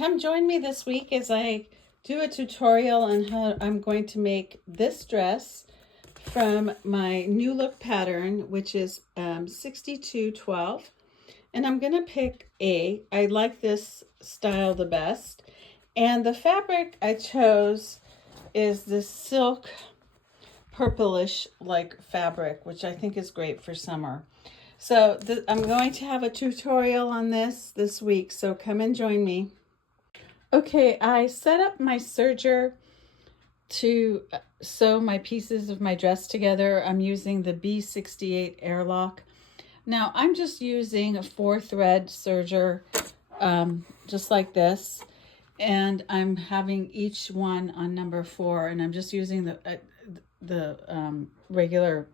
Come join me this week as I do a tutorial on how I'm going to make this dress from my New Look pattern, which is 6212. And I'm going to pick A. I like this style the best. And the fabric I chose is this silk purplish like fabric, which I think is great for summer. So I'm going to have a tutorial on this week, so come and join me. Okay, I set up my serger to sew my pieces of my dress together. I'm using the B68 airlock. Now I'm just using a 4-thread serger, just like this, and I'm having each one on number 4, and I'm just using the regular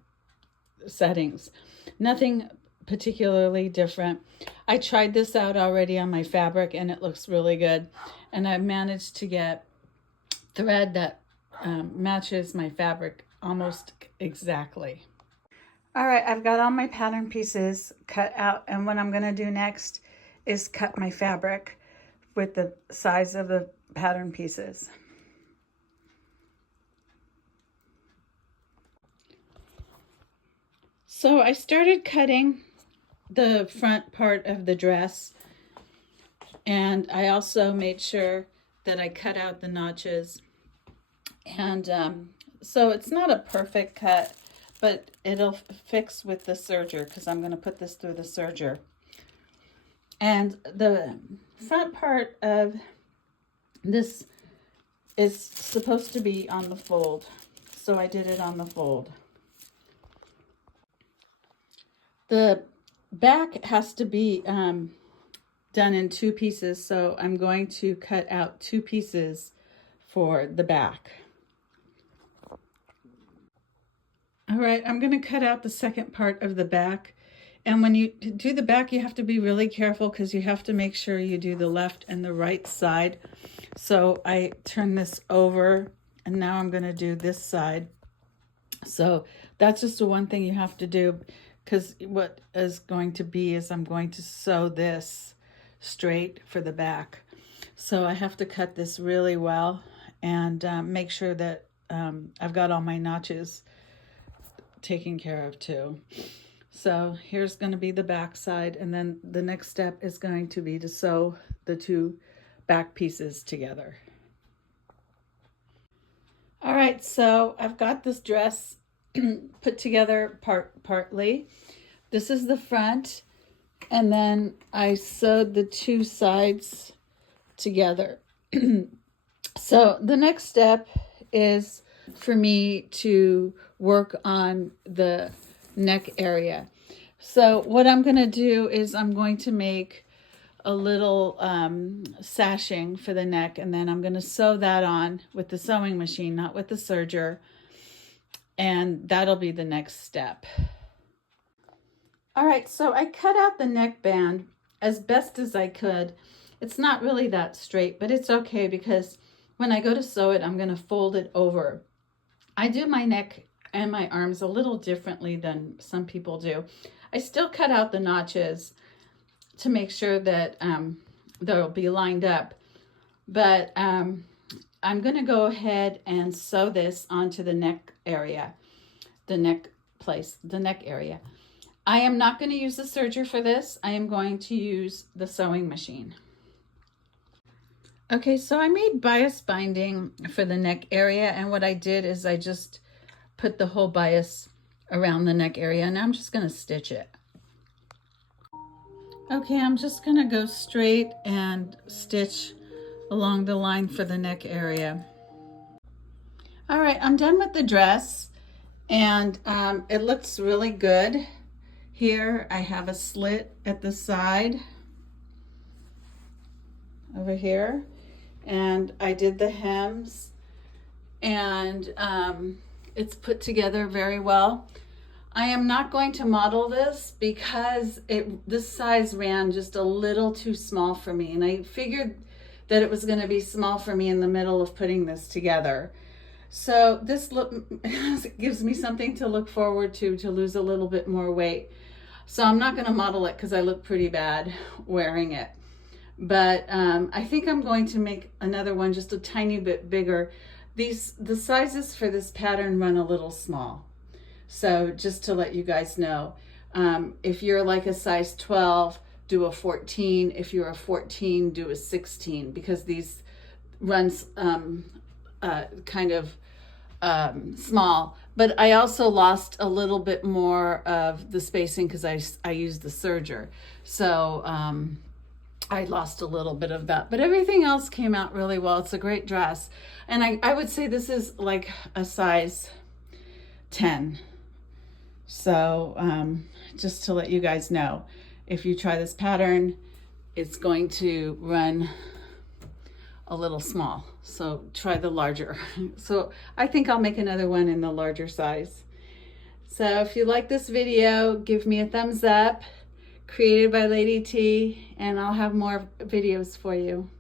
settings. Nothing particularly different. I tried this out already on my fabric and it looks really good, and I managed to get thread that matches my fabric almost exactly. All right, I've got all my pattern pieces cut out, and what I'm going to do next is cut my fabric with the size of the pattern pieces. So I started cutting the front part of the dress, and I also made sure that I cut out the notches. And so it's not a perfect cut, but it'll fix with the serger because I'm going to put this through the serger. And the front part of this is supposed to be on the fold, so I did it on the fold. The back has to be done in 2 pieces, so I'm going to cut out 2 pieces for the back. All right, I'm going to cut out the second part of the back. And when you do the back, you have to be really careful because you have to make sure you do the left and the right side. So I turn this over, and now I'm going to do this side. So that's just the one thing you have to do, because what is going to be is I'm going to sew this straight for the back. So I have to cut this really well and make sure that I've got all my notches taken care of too. So here's going to be the back side, and then the next step is going to be to sew the 2 back pieces together. All right, so I've got this dress put together partly. This is the front, and then I sewed the 2 sides together. So the next step is for me to work on the neck area. So what I'm going to do is I'm going to make a little sashing for the neck, and then I'm going to sew that on with the sewing machine, not with the serger, and that'll be the next step. All right, so I cut out the neckband as best as I could. It's not really that straight, but it's okay because when I go to sew it, I'm going to fold it over. I do my neck and my arms a little differently than some people do. I still cut out the notches to make sure that they'll be lined up, but I'm going to go ahead and sew this onto the neck area, the neck area. I am not going to use the serger for this. I am going to use the sewing machine. Okay, so I made bias binding for the neck area, and what I did is I just put the whole bias around the neck area, and I'm just going to stitch it. Okay, I'm just going to go straight and stitch along the line for the neck area. All right, I'm done with the dress, and it looks really good. Here I have a slit at the side over here, and I did the hems, and it's put together very well. I am not going to model this because this size ran just a little too small for me, and I figured that it was going to be small for me in the middle of putting this together. So this gives me something to look forward to lose a little bit more weight. So I'm not going to model it because I look pretty bad wearing it. but I think I'm going to make another one just a tiny bit bigger. The sizes for this pattern run a little small. So just to let you guys know, if you're like a size 12, do a 14. If you're a 14, do a 16, because these runs kind of small. But I also lost a little bit more of the spacing because I used the serger. So I lost a little bit of that, but everything else came out really well. It's a great dress. And I would say this is like a size 10. So just to let you guys know, if you try this pattern, it's going to run a little small. So try the larger. So I think I'll make another one in the larger size. So if you like this video, give me a thumbs up. Created by Lady T, and I'll have more videos for you.